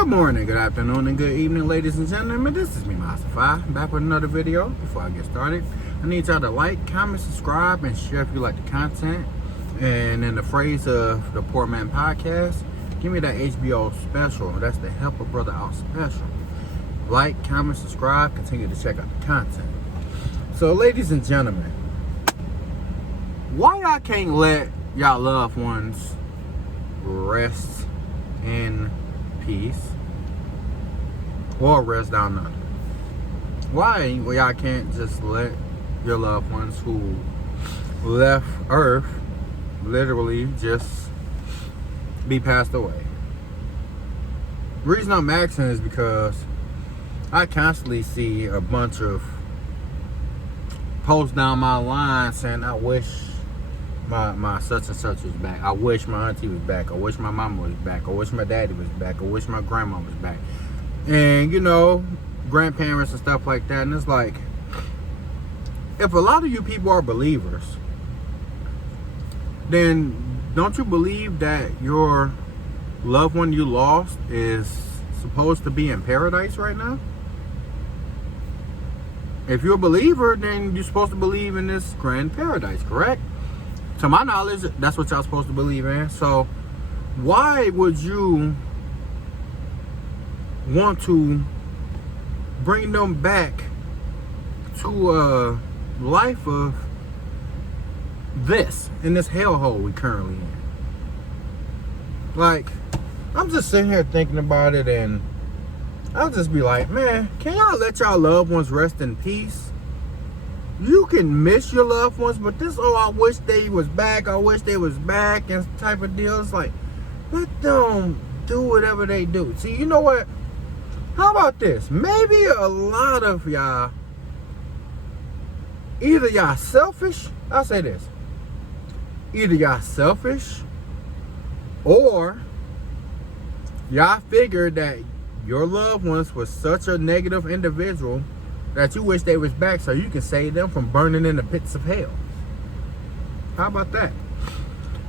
Good morning, good afternoon, and good evening, ladies and gentlemen. This is me, Master Five, back with another video. Before I get started, I need y'all to like, comment, subscribe, and share if you like the content. And in the phrase of the Poor Man Podcast, give me that HBO special. That's the Help a Brother Out special. Like, comment, subscribe, continue to check out the content. So, ladies and gentlemen, why y'all can't let y'all loved ones rest in peace or rest down under? Why y'all can't just let your loved ones who left Earth literally just be passed away? The reason I'm asking is because I constantly see a bunch of posts down my line saying, I wish my such and such was back. I wish my auntie was back. I wish my mama was back. I wish my daddy was back. I wish my grandma was back. And, you know, grandparents and stuff like that. And it's like, if a lot of you people are believers, then don't you believe that your loved one you lost is supposed to be in paradise right now? If you're a believer, then you're supposed to believe in this grand paradise, correct? To my knowledge, that's what y'all supposed to believe in. So why would you want to bring them back to a life of this, in this hellhole we currently in? Like, I'm just sitting here thinking about it, and I'll just be like, man, can y'all let y'all loved ones rest in peace? You can miss your loved ones, but this, oh, I wish they was back, and type of deal. It's like, let them do whatever they do. See, you know what? How about this? Maybe a lot of y'all, either y'all selfish, I'll say this, either y'all selfish, or y'all figured that your loved ones was such a negative individual that you wish they was back so you can save them from burning in the pits of hell. How about that?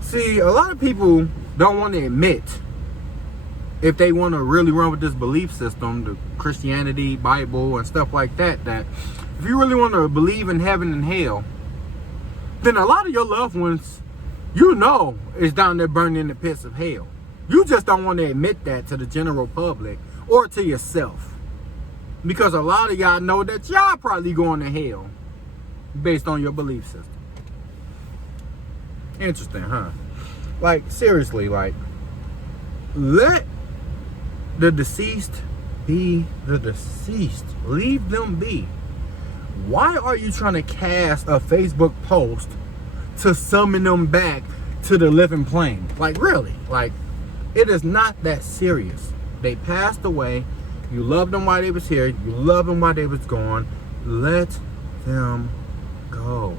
See, a lot of people don't want to admit, if they want to really run with this belief system, the Christianity, Bible, and stuff like that, that if you really want to believe in heaven and hell, then a lot of your loved ones, you know, is down there burning in the pits of hell. You just don't want to admit that to the general public or to yourself. Because a lot of y'all know that y'all probably going to hell based on your belief system. Interesting, huh? Like, seriously, like, let the deceased be the deceased. Leave them be. Why are you trying to cast a Facebook post to summon them back to the living plane? Like, really? Like, it is not that serious. They passed away. You loved them while they was here. You loved them while they was gone. Let them go.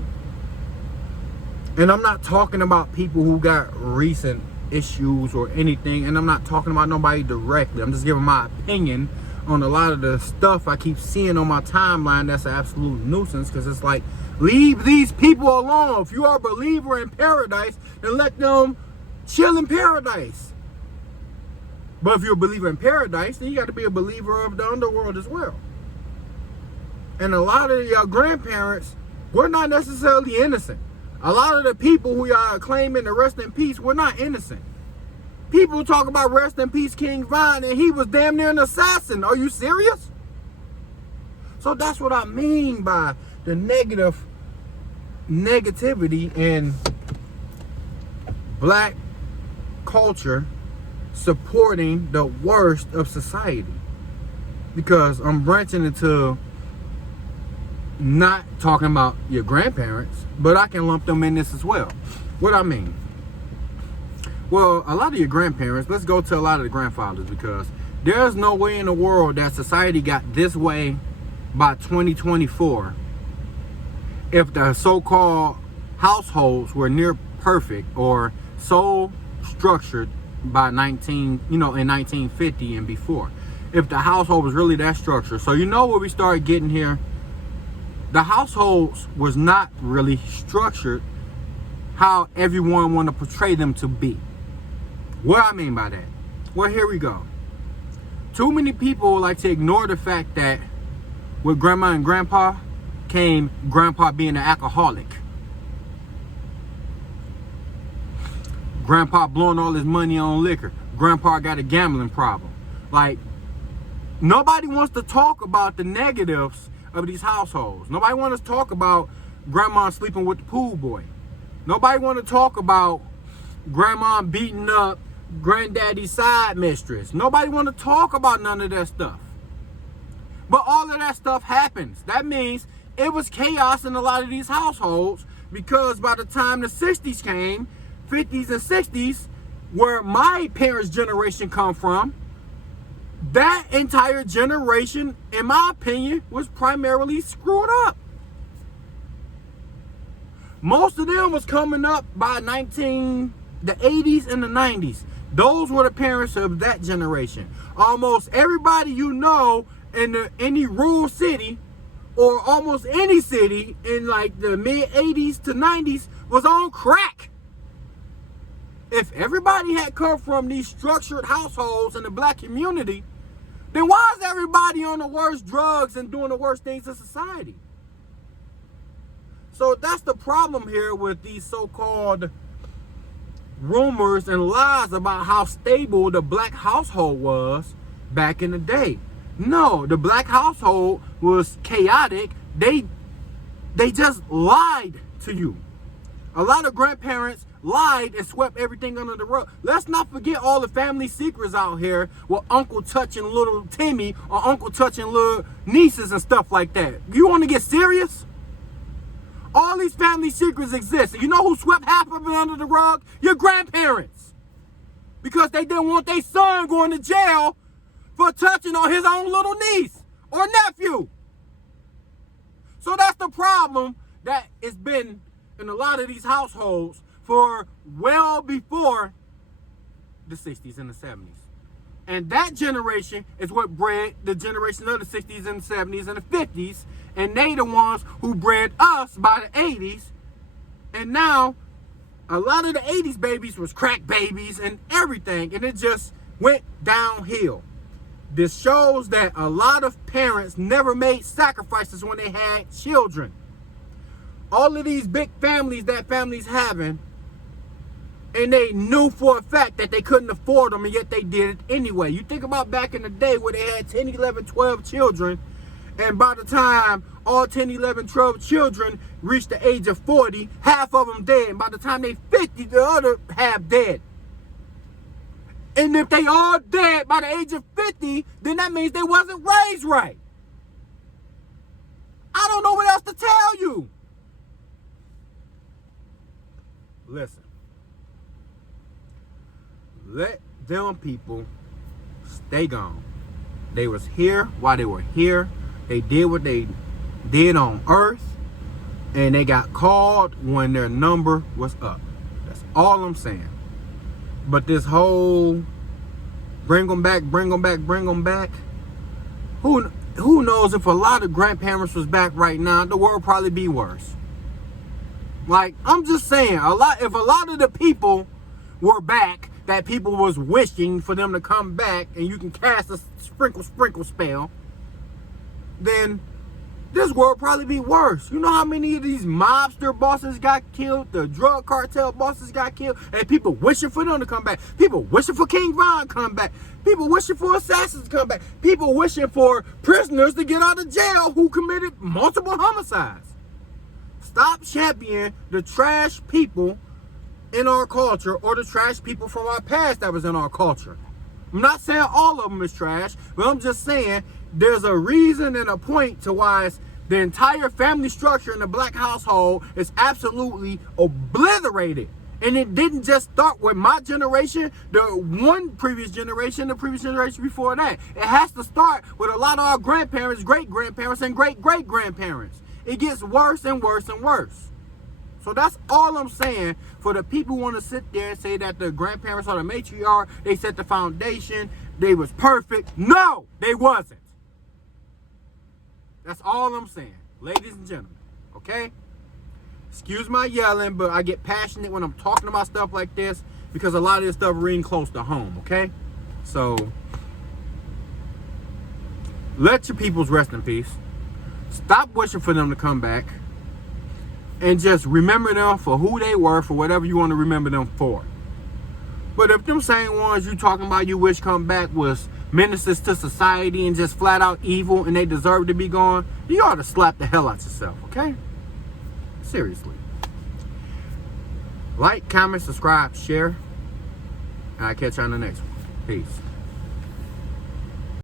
And I'm not talking about people who got recent issues or anything. And I'm not talking about nobody directly. I'm just giving my opinion on a lot of the stuff I keep seeing on my timeline that's an absolute nuisance. Because it's like, leave these people alone. If you are a believer in paradise, then let them chill in paradise. But if you're a believer in paradise, then you got to be a believer of the underworld as well. And a lot of your grandparents were not necessarily innocent. A lot of the people who y'all claiming to rest in peace were not innocent. People talk about rest in peace King Von, and he was damn near an assassin. Are you serious? So that's what I mean by the negativity in black culture supporting the worst of society. Because I'm branching into not talking about your grandparents, but I can lump them in this as well. What I mean? Well, a lot of your grandparents, let's go to a lot of the grandfathers, because there's no way in the world that society got this way by 2024 if the so-called households were near perfect or so structured by in 1950 and before. If the household was really that structured. So you know where we started getting here? The households was not really structured how everyone want to portray them to be. What I mean by that? Well, here we go. Too many people like to ignore the fact that with grandma and grandpa came grandpa being an alcoholic. Grandpa blowing all his money on liquor. Grandpa got a gambling problem. Like, nobody wants to talk about the negatives of these households. Nobody wants to talk about grandma sleeping with the pool boy. Nobody want to talk about grandma beating up granddaddy's side mistress. Nobody want to talk about none of that stuff. But all of that stuff happens. That means it was chaos in a lot of these households, because by the time the 60s came, 50s and 60s, where my parents' generation come from, that entire generation, in my opinion, was primarily screwed up. Most of them was coming up by the 80s and the 90s. Those were the parents of that generation. Almost everybody you know in any rural city, or almost any city in like the mid 80s to 90s, was on crack. If everybody had come from these structured households in the black community, then why is everybody on the worst drugs and doing the worst things in society? So that's the problem here with these so-called rumors and lies about how stable the black household was back in the day. No, the black household was chaotic. They just lied to you. A lot of grandparents lied and swept everything under the rug. Let's not forget all the family secrets out here with uncle touching little Timmy or uncle touching little nieces and stuff like that. You want to get serious? All these family secrets exist. And you know who swept half of it under the rug? Your grandparents. Because they didn't want their son going to jail for touching on his own little niece or nephew. So that's the problem that has been in a lot of these households for well before the 60s and the 70s. And that generation is what bred the generation of the 60s and the 70s and the 50s. And they the ones who bred us by the 80s. And now, a lot of the 80s babies was crack babies and everything. And it just went downhill. This shows that a lot of parents never made sacrifices when they had children. All of these big families that families having, and they knew for a fact that they couldn't afford them, and yet they did it anyway. You think about back in the day where they had 10, 11, 12 children, and by the time all 10, 11, 12 children reached the age of 40, half of them dead. And by the time they 50, the other half dead. And if they all dead by the age of 50, then that means they wasn't raised right. I don't know what else to tell you. Listen. Let them people stay gone. They was here while they were here. They did what they did on earth. And they got called when their number was up. That's all I'm saying. But this whole bring them back, bring them back, bring them back. Who knows if a lot of grandparents was back right now, the world would probably be worse. Like, I'm just saying, if a lot of the people were back that people was wishing for them to come back, and you can cast a sprinkle spell, then this world probably be worse. You know how many of these mobster bosses got killed, the drug cartel bosses got killed, and people wishing for them to come back. People wishing for King Von to come back. People wishing for assassins to come back. People wishing for prisoners to get out of jail who committed multiple homicides. Stop championing the trash people in our culture, or the trash people from our past that was in our culture. I'm not saying all of them is trash, but I'm just saying there's a reason and a point to why the entire family structure in the black household is absolutely obliterated. And it didn't just start with my generation, the previous generation before that. It has to start with a lot of our grandparents, great-grandparents, and great-great-grandparents. It gets worse and worse and worse. So that's all I'm saying. For the people who want to sit there and say that the grandparents are the matriarch, they set the foundation, they was perfect. No, they wasn't. That's all I'm saying, ladies and gentlemen, okay? Excuse my yelling, but I get passionate when I'm talking about stuff like this because a lot of this stuff rings close to home, okay? So, let your peoples rest in peace. Stop wishing for them to come back. And just remember them for who they were, for whatever you want to remember them for. But if them same ones you talking about you wish come back was menaces to society and just flat out evil and they deserve to be gone, you ought to slap the hell out yourself, okay? Seriously. Like, comment, subscribe, share. And I'll catch you on the next one. Peace.